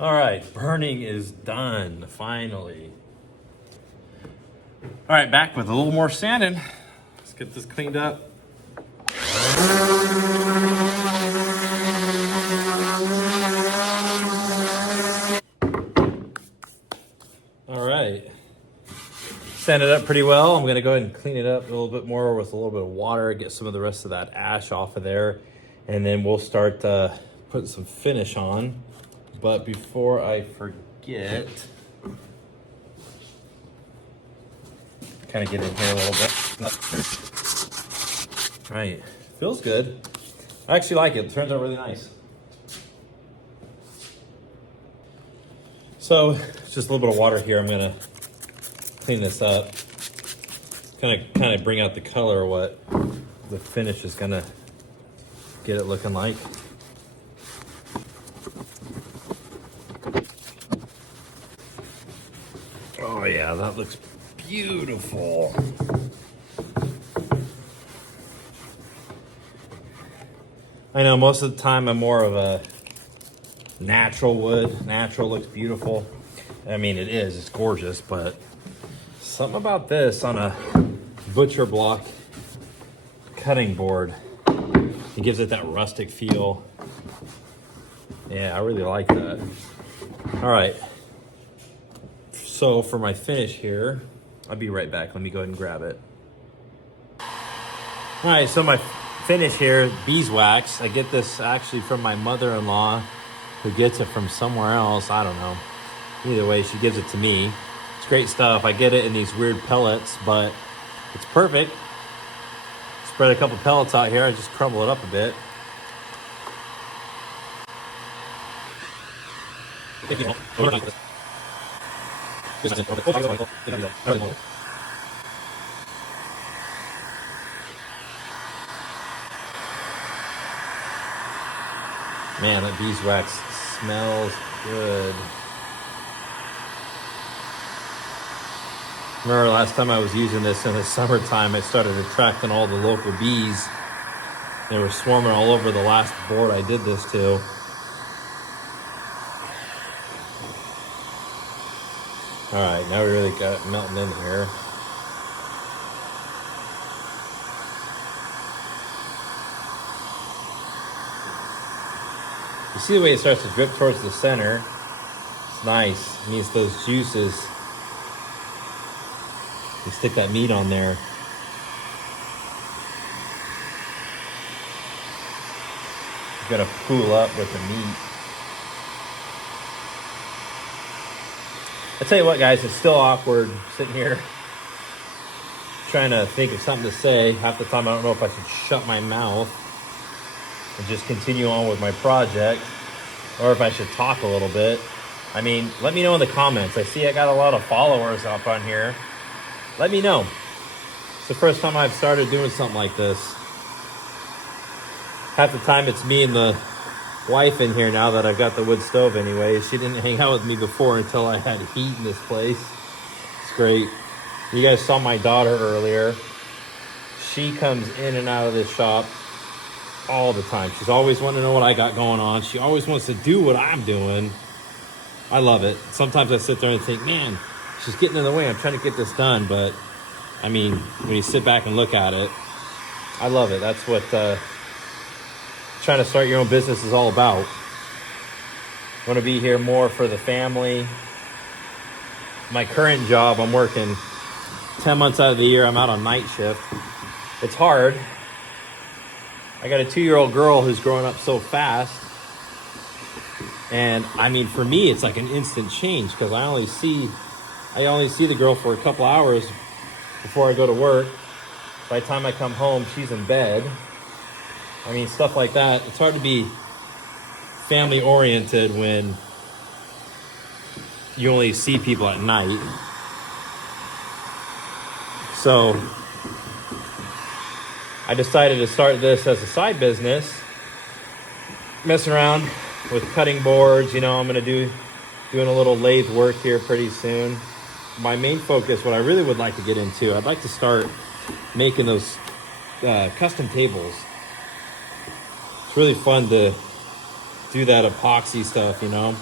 All right, burning is done, finally. All right, back with a little more sanding. Let's get this cleaned up. All right, sanded up pretty well. I'm gonna go ahead and clean it up a little bit more with a little bit of water, get some of the rest of that ash off of there, and then we'll start putting some finish on. But before I forget, kind of get in here a little bit. Right, feels good. I actually like it. It turns out really nice. So, just a little bit of water here. I'm gonna clean this up. Kind of bring out the color of what the finish is gonna get it looking like. Oh yeah, that looks beautiful. I know most of the time I'm more of a natural wood. Natural looks beautiful. I mean, it is, it's gorgeous, but something about this on a butcher block cutting board, it gives it that rustic feel. Yeah, I really like that. All right. So for my finish here, I'll be right back. Let me go ahead and grab it. All right, so my finish here, beeswax. I get this actually from my mother-in-law, who gets it from somewhere else. I don't know. Either way, she gives it to me. It's great stuff. I get it in these weird pellets, but it's perfect. Spread a couple pellets out here. I just crumble it up a bit. Man, that beeswax smells good. Remember last time I was using this in the summertime, I started attracting all the local bees. They were swarming all over the last board I did this to. All right, now we really got it melting in here. You see the way it starts to drip towards the center? It's nice. It needs those juices. You stick that meat on there. You gotta cool up with the meat. I tell you what, guys, it's still awkward sitting here trying to think of something to say. Half the time I don't know if I should shut my mouth and just continue on with my project, or if I should talk a little bit. I mean, let me know in the comments. I see I got a lot of followers up on here. Let me know. It's the first time I've started doing something like this. Half the time it's me and the wife in here now that I've got the wood stove anyway. She didn't hang out with me before until I had heat in this place. It's great. You guys saw my daughter earlier. She comes in and out of this shop all the time. She's always wanting to know what I got going on. She always wants to do what I'm doing. I love it. Sometimes I sit there and think, man, she's getting in the way. I'm trying to get this done. But I mean, when you sit back and look at it, I love it. That's what trying to start your own business is all about. I want to be here more for the family. My current job, I'm working 10 months out of the year. I'm out on night shift. It's hard. I got a 2-year-old girl who's growing up so fast. And I mean, for me, it's like an instant change because I only see the girl for a couple hours before I go to work. By the time I come home, she's in bed. I mean, stuff like that. It's hard to be family oriented when you only see people at night. So I decided to start this as a side business, messing around with cutting boards. You know, I'm going to doing a little lathe work here pretty soon. My main focus, what I really would like to get into, I'd like to start making those custom tables. It's really fun to do that epoxy stuff, you know.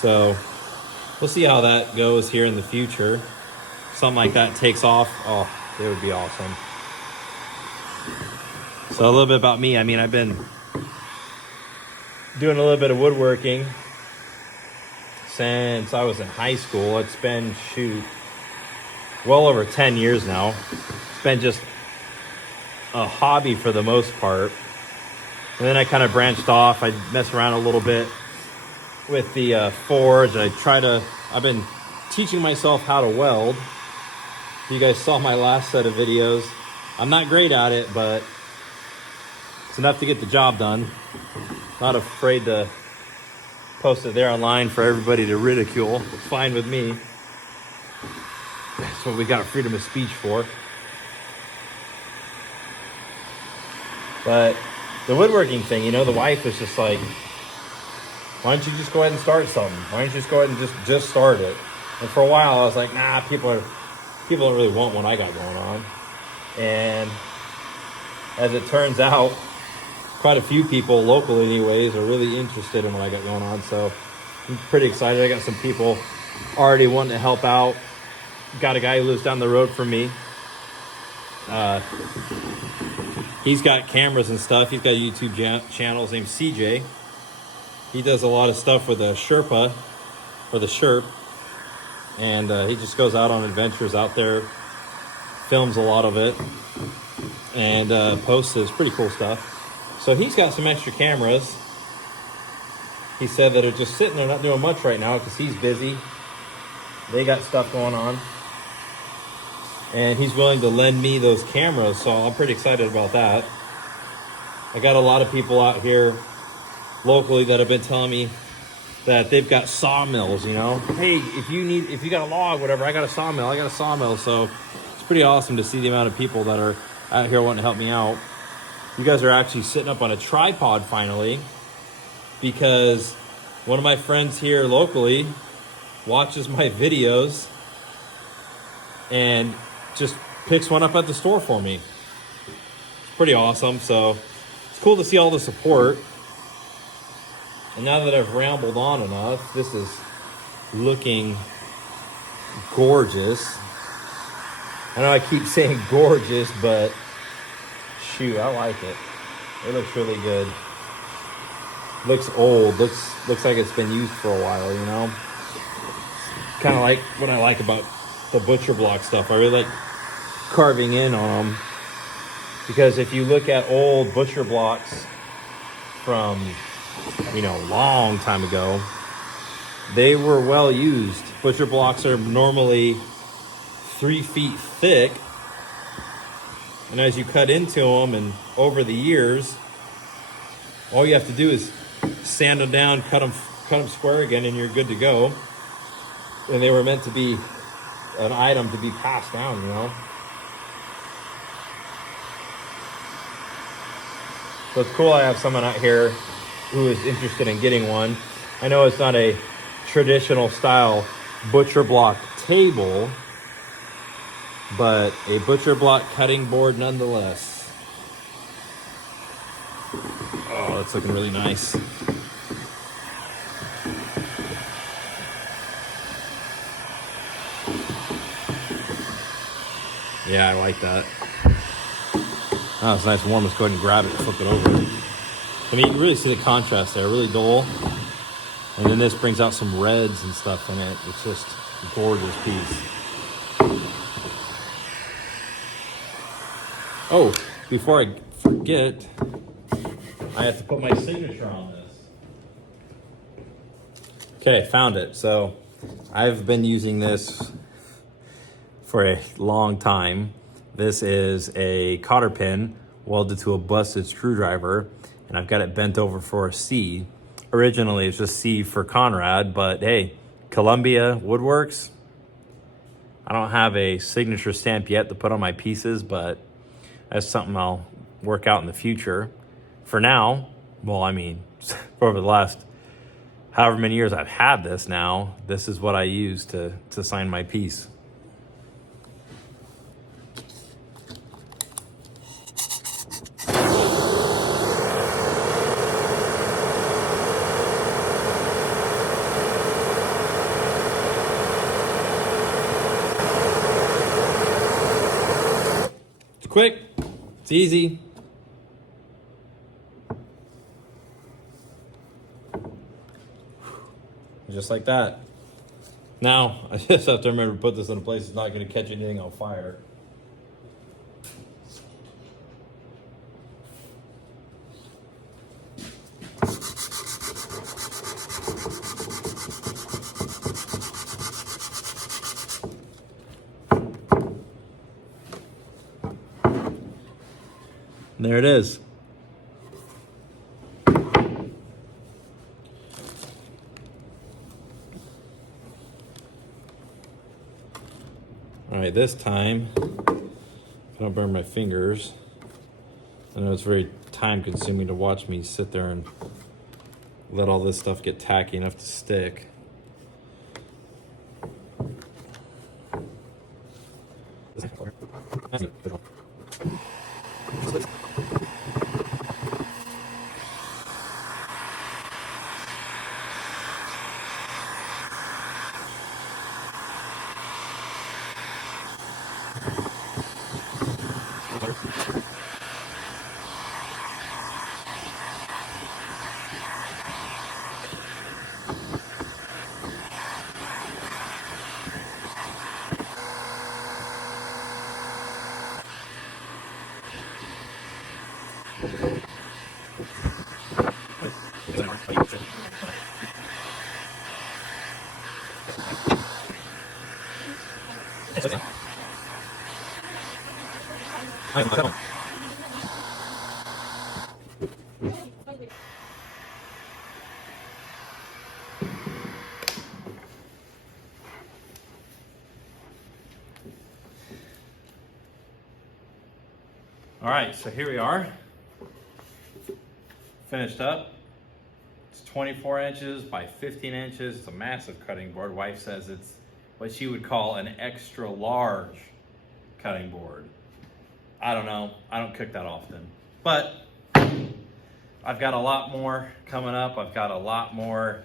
So we'll see how that goes here in the future. Something like that takes off. Oh, it would be awesome. So a little bit about me. I mean, I've been doing a little bit of woodworking since I was in high school. It's been, well over 10 years now. It's been just a hobby for the most part. And then I kind of branched off. I messed around a little bit with the forge. I've been teaching myself how to weld. You guys saw my last set of videos. I'm not great at it, but it's enough to get the job done. Not afraid to post it there online for everybody to ridicule. It's fine with me. That's what we got freedom of speech for. But the woodworking thing, you know, the wife was just like, why don't you just go ahead and start something? Why don't you just go ahead and just start it? And for a while I was like, nah, people don't really want what I got going on. And as it turns out, quite a few people locally anyways are really interested in what I got going on. So I'm pretty excited. I got some people already wanting to help out. Got a guy who lives down the road from me. He's got cameras and stuff. He's got a YouTube channel. His name's CJ. He does a lot of stuff with the Sherpa, or the Sherp. And he just goes out on adventures out there, films a lot of it, and posts it. It's pretty cool stuff. So he's got some extra cameras. He said that are just sitting there not doing much right now because he's busy. They got stuff going on. And he's willing to lend me those cameras, so I'm pretty excited about that. I got a lot of people out here locally that have been telling me that they've got sawmills, you know. Hey, if you got a log, whatever, I got a sawmill. So it's pretty awesome to see the amount of people that are out here wanting to help me out. You guys are actually sitting up on a tripod finally, because one of my friends here locally watches my videos and just picks one up at the store for me. It's pretty awesome. So it's cool to see all the support. And now that I've rambled on enough, this is looking gorgeous. I know I keep saying gorgeous, but shoot, I like it. It looks really good. Looks old. Looks like it's been used for a while, you know? Kind of like what I like about the butcher block stuff. I really like carving in on them, because if you look at old butcher blocks from, you know, long time ago, they were well used. Butcher blocks are normally 3 feet thick, and as you cut into them and over the years, all you have to do is sand them down, cut them square again, and you're good to go. And they were meant to be an item to be passed down, you know. So it's cool I have someone out here who is interested in getting one. I know it's not a traditional style butcher block table, but a butcher block cutting board nonetheless. Oh, that's looking really nice. Yeah, I like that. Oh, it's nice and warm. Let's go ahead and grab it and flip it over. I mean, you can really see the contrast there, really dull. And then this brings out some reds and stuff in it. It's just a gorgeous piece. Oh, before I forget, I have to put my signature on this. Okay, found it. So I've been using this for a long time. This is a cotter pin welded to a busted screwdriver, and I've got it bent over for a C. Originally it's just C for Conrad, but hey, Columbia Woodworks. I don't have a signature stamp yet to put on my pieces, but that's something I'll work out in the future. For now, well, I mean, for over the last however many years I've had this now, this is what I use to sign my piece. quick, it's easy. Just like that. Now, I just have to remember to put this in a place it's not going to catch anything on fire. And there it is. All right, this time, if I don't burn my fingers, I know it's very time consuming to watch me sit there and let all this stuff get tacky enough to stick. All right, so here we are, finished up. It's 24 inches by 15 inches. It's a massive cutting board. Wife says it's what she would call an extra large cutting board. I don't know, I don't cook that often, but I've got a lot more coming up. I've got a lot more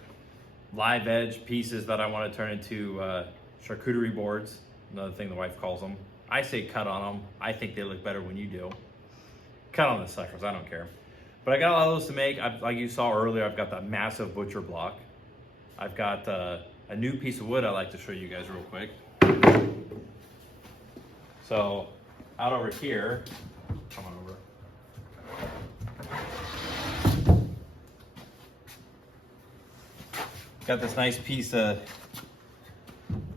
live edge pieces that I want to turn into charcuterie boards, another thing the wife calls them. I say cut on them. I think they look better when you do. Cut on the suckers, I don't care. But I got a lot of those to make. Like you saw earlier, I've got that massive butcher block. I've got a new piece of wood I'd like to show you guys real quick. So out over here, come on over. Got this nice piece of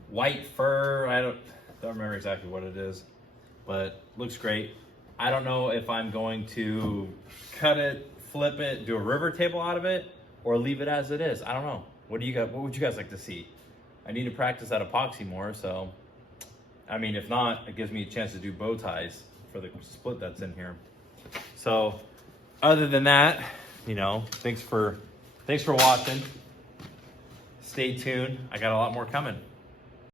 white fir. I don't remember exactly what it is, but looks great. I don't know if I'm going to cut it, flip it, do a river table out of it, or leave it as it is. I don't know. What would you guys like to see? I need to practice that epoxy more, so I mean, if not, it gives me a chance to do bow ties for the split that's in here. So other than that, you know, thanks for watching. Stay tuned. I got a lot more coming.